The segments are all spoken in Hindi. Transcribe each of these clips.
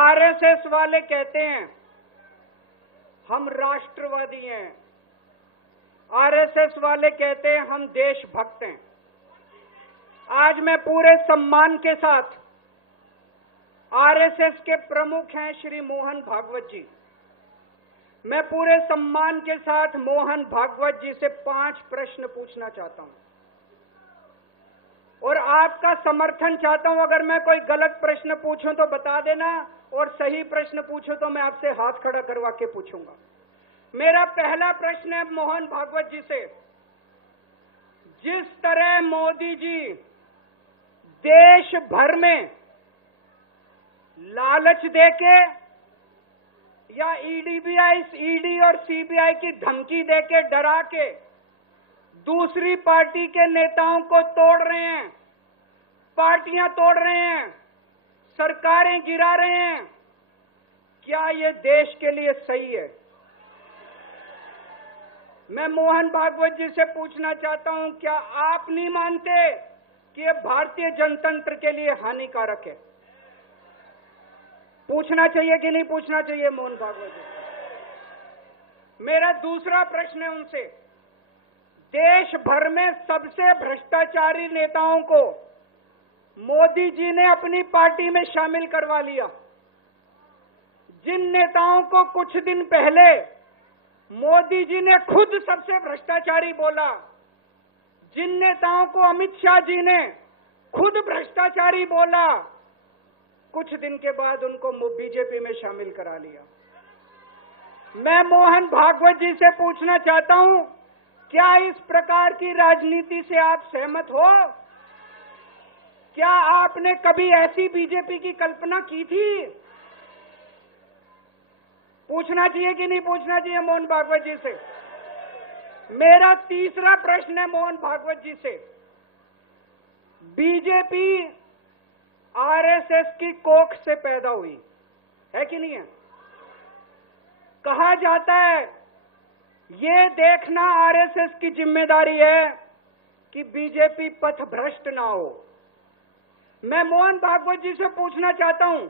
आरएसएस वाले कहते हैं हम राष्ट्रवादी हैं, आरएसएस वाले कहते हैं हम देशभक्त हैं। आज मैं पूरे सम्मान के साथ आरएसएस के प्रमुख हैं श्री मोहन भागवत जी, मैं पूरे सम्मान के साथ मोहन भागवत जी से 5 प्रश्न पूछना चाहता हूं और आपका समर्थन चाहता हूं। अगर मैं कोई गलत प्रश्न पूछूं तो बता देना और सही प्रश्न पूछूं तो मैं आपसे हाथ खड़ा करवा के पूछूंगा। मेरा पहला प्रश्न है मोहन भागवत जी से, जिस तरह मोदी जी देश भर में लालच देके या ईडी और सीबीआई की धमकी देके डरा के दूसरी पार्टी के नेताओं को तोड़ रहे हैं, पार्टियां तोड़ रहे हैं, सरकारें गिरा रहे हैं, क्या ये देश के लिए सही है? मैं मोहन भागवत जी से पूछना चाहता हूं, क्या आप नहीं मानते कि ये भारतीय जनतंत्र के लिए हानिकारक है? पूछना चाहिए कि नहीं पूछना चाहिए मोहन भागवत जी? मेरा दूसरा प्रश्न है उनसे, देश भर में सबसे भ्रष्टाचारी नेताओं को मोदी जी ने अपनी पार्टी में शामिल करवा लिया। जिन नेताओं को कुछ दिन पहले मोदी जी ने खुद सबसे भ्रष्टाचारी बोला, जिन नेताओं को अमित शाह जी ने खुद भ्रष्टाचारी बोला, कुछ दिन के बाद उनको बीजेपी में शामिल करा लिया। मैं मोहन भागवत जी से पूछना चाहता हूं, क्या इस प्रकार की राजनीति से आप सहमत हो? क्या आपने कभी ऐसी बीजेपी की कल्पना की थी? पूछना चाहिए कि नहीं पूछना चाहिए मोहन भागवत जी से? मेरा तीसरा प्रश्न है मोहन भागवत जी से, बीजेपी आरएसएस की कोख से पैदा हुई है कि नहीं है? कहा जाता है ये देखना आरएसएस की जिम्मेदारी है कि बीजेपी पथभ्रष्ट ना हो। मैं मोहन भागवत जी से पूछना चाहता हूं,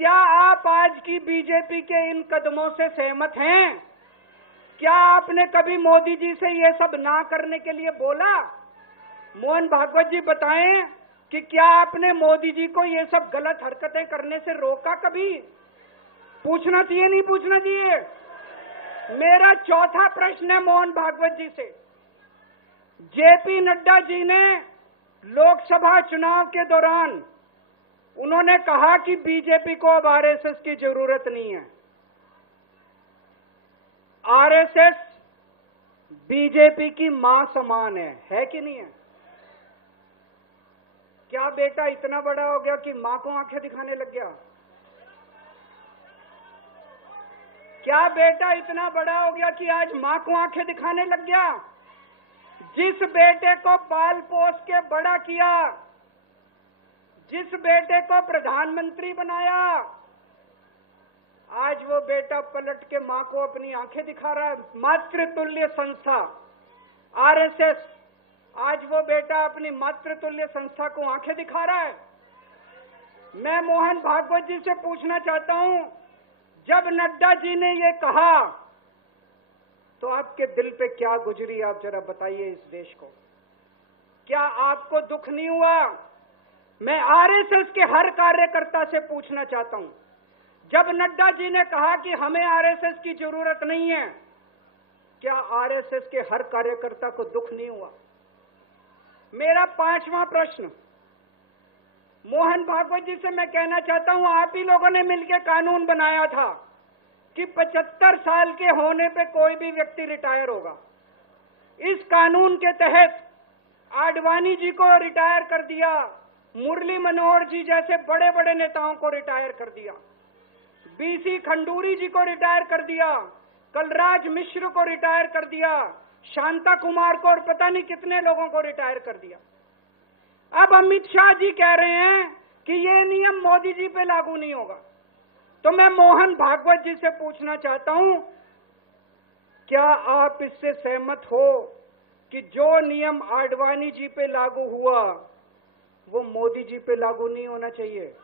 क्या आप आज की बीजेपी के इन कदमों से सहमत हैं? क्या आपने कभी मोदी जी से ये सब ना करने के लिए बोला? मोहन भागवत जी बताएं कि क्या आपने मोदी जी को ये सब गलत हरकतें करने से रोका कभी? पूछना चाहिए नहीं पूछना चाहिए? मेरा चौथा प्रश्न है मोहन भागवत जी से, जेपी नड्डा जी ने लोकसभा चुनाव के दौरान उन्होंने कहा कि बीजेपी को अब आरएसएस की जरूरत नहीं है। आरएसएस बीजेपी की मां समान है कि नहीं है? क्या बेटा इतना बड़ा हो गया कि मां को आंखें दिखाने लग गया? क्या बेटा इतना बड़ा हो गया कि आज मां को आंखें दिखाने लग गया? जिस बेटे को पाल पोस के बड़ा किया, जिस बेटे को प्रधानमंत्री बनाया, आज वो बेटा पलट के मां को अपनी आंखें दिखा रहा है। मातृतुल्य संस्था आरएसएस, आज वो बेटा अपनी मातृतुल्य संस्था को आंखें दिखा रहा है। मैं मोहन भागवत जी से पूछना चाहता हूं, जब नड्डा जी ने ये कहा तो आपके दिल पे क्या गुजरी, आप जरा बताइए इस देश को। क्या आपको दुख नहीं हुआ? मैं आरएसएस के हर कार्यकर्ता से पूछना चाहता हूं, जब नड्डा जी ने कहा कि हमें आरएसएस की जरूरत नहीं है, क्या आरएसएस के हर कार्यकर्ता को दुख नहीं हुआ? मेरा पांचवा प्रश्न मोहन भागवत जी से मैं कहना चाहता हूं, आप ही लोगों ने मिलकर कानून बनाया था कि 75 साल के होने पे कोई भी व्यक्ति रिटायर होगा। इस कानून के तहत आडवाणी जी को रिटायर कर दिया, मुरली मनोहर जी जैसे बड़े बड़े नेताओं को रिटायर कर दिया, बीसी खंडूरी जी को रिटायर कर दिया, कलराज मिश्र को रिटायर कर दिया, शांता कुमार को और पता नहीं कितने लोगों को रिटायर कर दिया। अब अमित शाह जी कह रहे हैं कि ये नियम मोदी जी पे लागू नहीं होगा। तो मैं मोहन भागवत जी से पूछना चाहता हूं, क्या आप इससे सहमत हो कि जो नियम आडवाणी जी पे लागू हुआ वो मोदी जी पे लागू नहीं होना चाहिए?